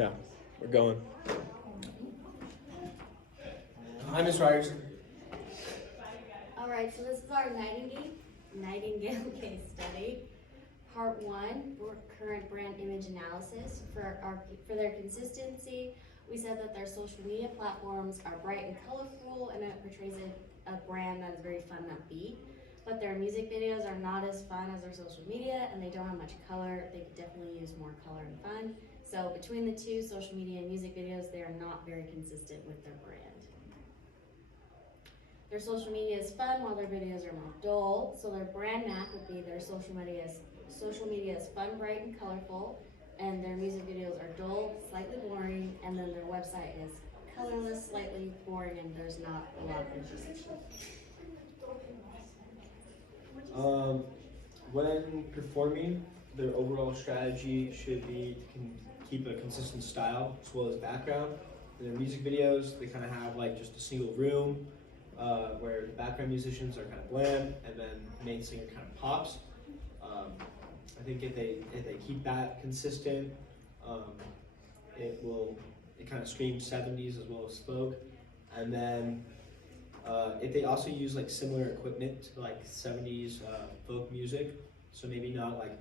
Yeah, we're going. Hi, Ms. Ryerson. All right, so this is our Nightingale case study. Part 1, current brand image analysis. For their consistency, we said that their social media platforms are bright and colorful, and it portrays a brand that is very fun and upbeat. But their music videos are not as fun as their social media, and they don't have much color. They could definitely use more color and fun. So between the two, social media and music videos, they are not very consistent with their brand. Their social media is fun while their videos are more dull. So their brand map would be their social media is fun, bright, and colorful, and their music videos are dull, slightly boring, and then their website is colorless, slightly boring, and there's not a lot of information. When performing, their overall strategy should be to keep a consistent style as well as background. In their music videos, they kind of have like just a single room where the background musicians are kind of bland and then the main singer kind of pops. I think if they keep that consistent, it kind of screams 70s as well as folk. And then if they also use like similar equipment to like 70s folk music, so maybe not like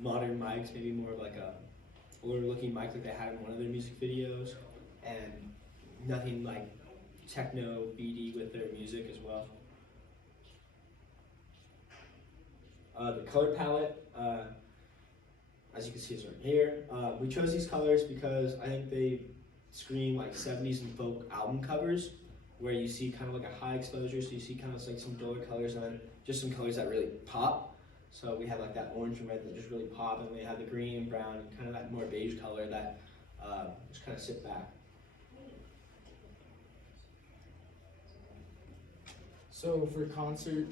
modern mics, maybe more of like a older looking mic like they had in one of their music videos, and nothing like techno beaty with their music as well. The color palette, as you can see, is right here. We chose these colors because I think they scream like 70s and folk album covers, where you see kind of like a high exposure, so you see kind of like some duller colors and then just some colors that really pop. So we have like that orange and red that just really pop, and we have the green and brown and kind of that more beige color that just kind of sit back. So for concert,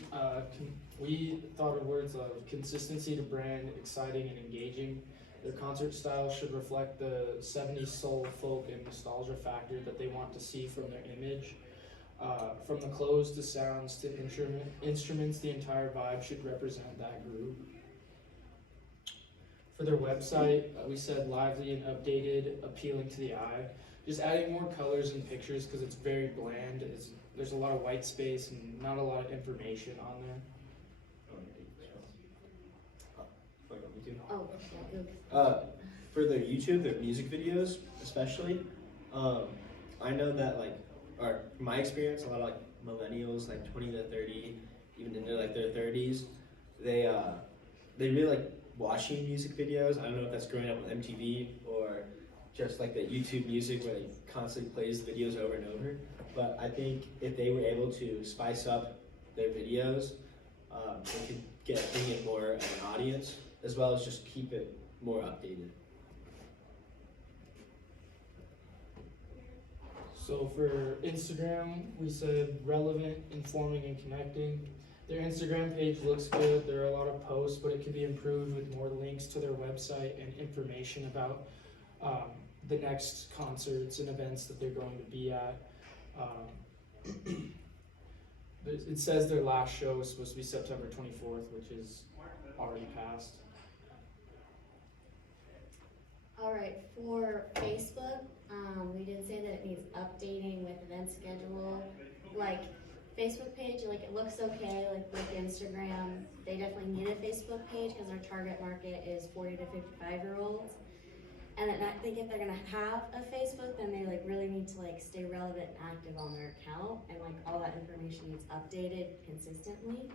we thought of words of consistency to brand, exciting and engaging. Their concert style should reflect the 70s soul, folk, and nostalgia factor that they want to see from their image. From the clothes to sounds to instruments, the entire vibe should represent that group. For their website, we said lively and updated, appealing to the eye. Just adding more colors and pictures because it's very bland. There's a lot of white space and not a lot of information on there. For their YouTube, their music videos especially, I know that like, or from my experience, a lot of like millennials, like 20 to 30, even into like their 30s, they really like watching music videos. I don't know if that's growing up with MTV or just like the YouTube music where it constantly plays the videos over and over. But I think if they were able to spice up their videos, they could bring in more of an audience, as well as just keep it more updated. So for Instagram, we said relevant, informing, and connecting. Their Instagram page looks good. There are a lot of posts, but it could be improved with more links to their website and information about the next concerts and events that they're going to be at. It says their last show is supposed to be September 24th, which is already passed. All right, for Facebook, we did say that it needs updating with event schedule. Like Facebook page, like it looks okay, like Instagram. They definitely need a Facebook page because our target market is 40 to 55-year-olds. And I think if they're gonna have a Facebook, then they like really need to like stay relevant and active on their account, and like all that information needs updated consistently.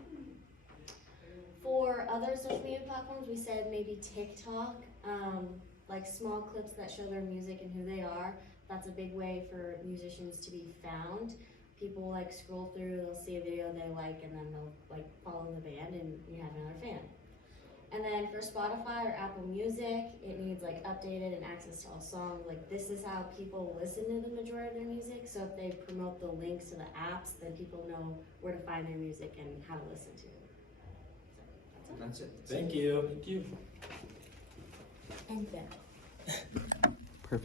For other social media platforms, we said maybe TikTok, like small clips that show their music and who they are. That's a big way for musicians to be found. People like scroll through, they'll see a video they like, and then they'll like follow the band, and you have another fan. And then for Spotify or Apple Music, it needs like updated and access to all songs. Like this is how people listen to the majority of their music. So if they promote the links to the apps, then people know where to find their music and how to listen to it. So That's it. Thank you. Thank you. And then.